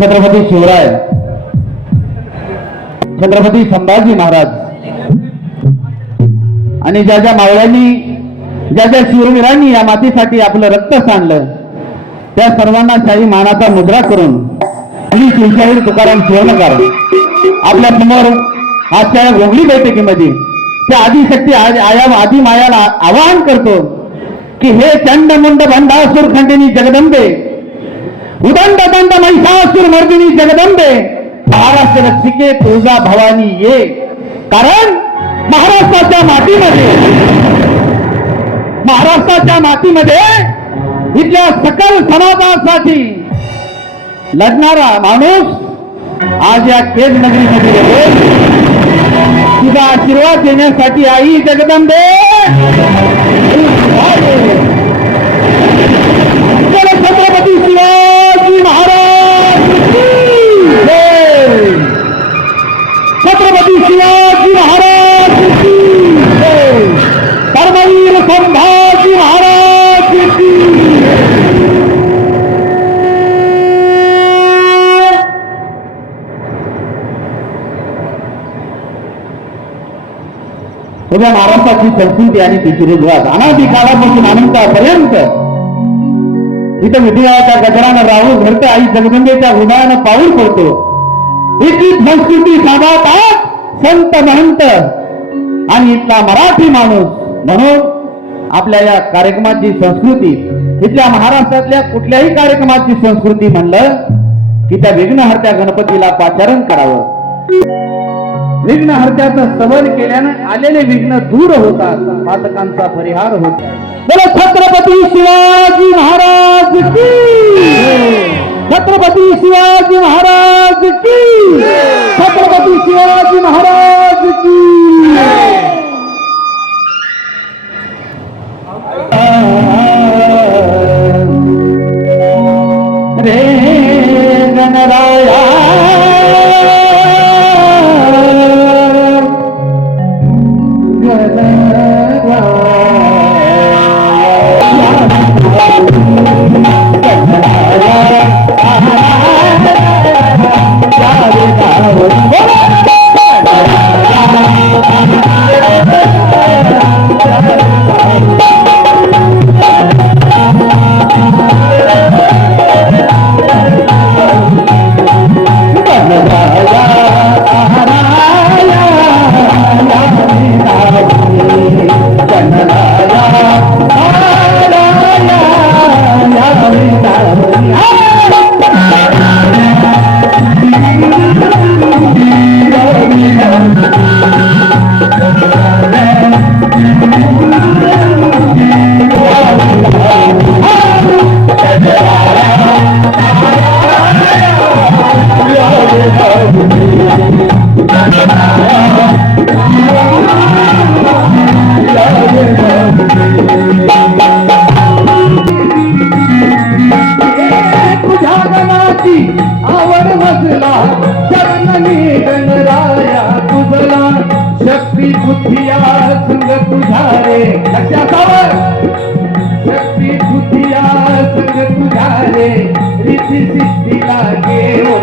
छत्रपती शिवराय छत्रपती संभाजी महाराज आणि ज्या ज्या मावळ्यांनी ज्या ज्या शूरवीरांनी या मातीसाठी आपलं रक्त सांडलं त्या सर्वांना शाही मानाचा मुद्रा करून श्री शिवशाहीर तुकाराम शिवणकर आपल्यासमोर आजच्या या गोगली बैठकीमध्ये त्या आदिशक्ती आया आदिमायाला आवाहन करतो की हे चंड मुंड भंडासूर खंडिनी जगदंबे उदंड दंड महिषासुर मर्दिनी जगदंबे. महाराष्ट्र रक्षिके तुळजा भवानी ये. कारण महाराष्ट्राच्या मातीमध्ये महाराष्ट्राच्या मातीमध्ये इथल्या सकल समाजासाठी लढणारा माणूस आज या केज नगरीमध्ये येतो. तिचा आशीर्वाद देण्यासाठी आई जगदंबे. उद्या महाराष्ट्राची संस्कृती आणि तिची रुजवात अनादी काळापासून अनंतापर्यंत इथं विधेयाच्या गजरानं राहू घडतं आई जगदंबेच्या हृदयानं पाऊल पडतो. इथली संस्कृती साधात संत महंत. आणि इथला मराठी माणूस म्हणून आपल्या या कार्यक्रमाची संस्कृती इथल्या महाराष्ट्रातल्या कुठल्याही कार्यक्रमाची संस्कृती म्हणलं की त्या विघ्नहर्त्या गणपतीला पाचारण करावं. विघ्न हर्त्याचं सवन केल्यानं आलेले विघ्न दूर होतात पातकांचा परिहार होतो. बोला छत्रपती शिवाजी महाराज की? छत्रपती शिवाजी महाराज की? छत्रपती शिवाजी महाराज की? माझी आवड वसला चरणनी गणराया तुझला. शक्ती बुद्धिया संग तुझा रे. लक्षात शक्ती बुद्धिया संग तुझा रे. रीती सिद्धीला घेऊ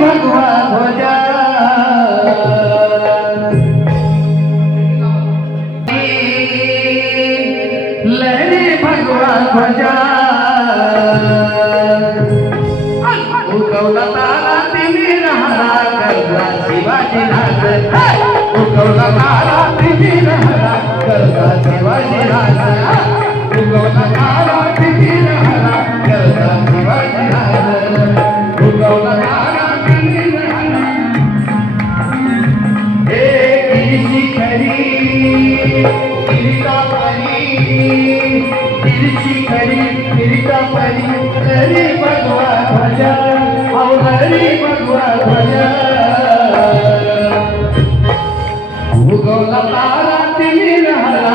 भगवा ध्वजा लहरी भगवा ध्वजा उगवला तारा तिने राहला करला शिवाजी राज उगवला तारा गिरीचा परी गिरीची खरी गिरीचा हरी भगवा भजा हरी भगवा उगवला तारा तिमी राहला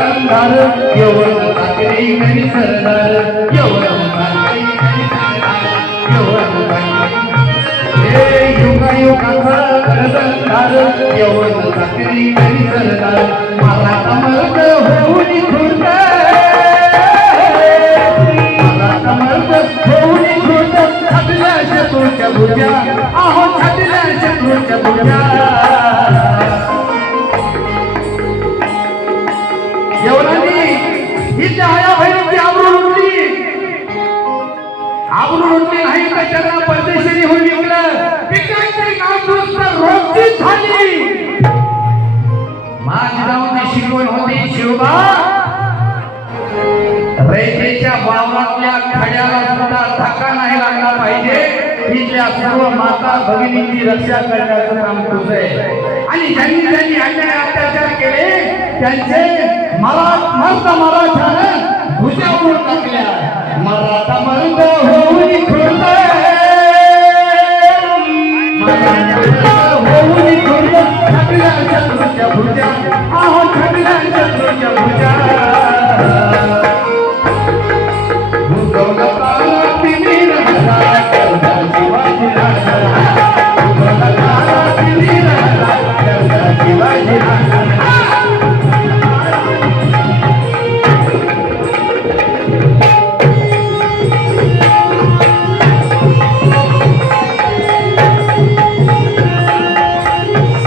करतंदार यवन साखरी घरी सरदार यवन साखरी घरी सरदार यवन साखरी हे युगा युगाचा करतंदार यवन साखरी घरी सरदार. मला कमर्द होऊन होती शिवबा रयतेच्या वावरातल्या खड्याला सुद्धा धक्का नाही लागला पाहिजे. इथल्या सर्व माता भगिनींची रक्षा करण्याचं काम तुझं आहे आणि ज्यांनी ज्यांनी अन्याय अत्याचार केले त्यांचे मला मस्त मला छान भुजा भुजावून टाकल्या. मराठा मर्द होऊन खुर्द होऊन खुर्द भुजा. Thank you.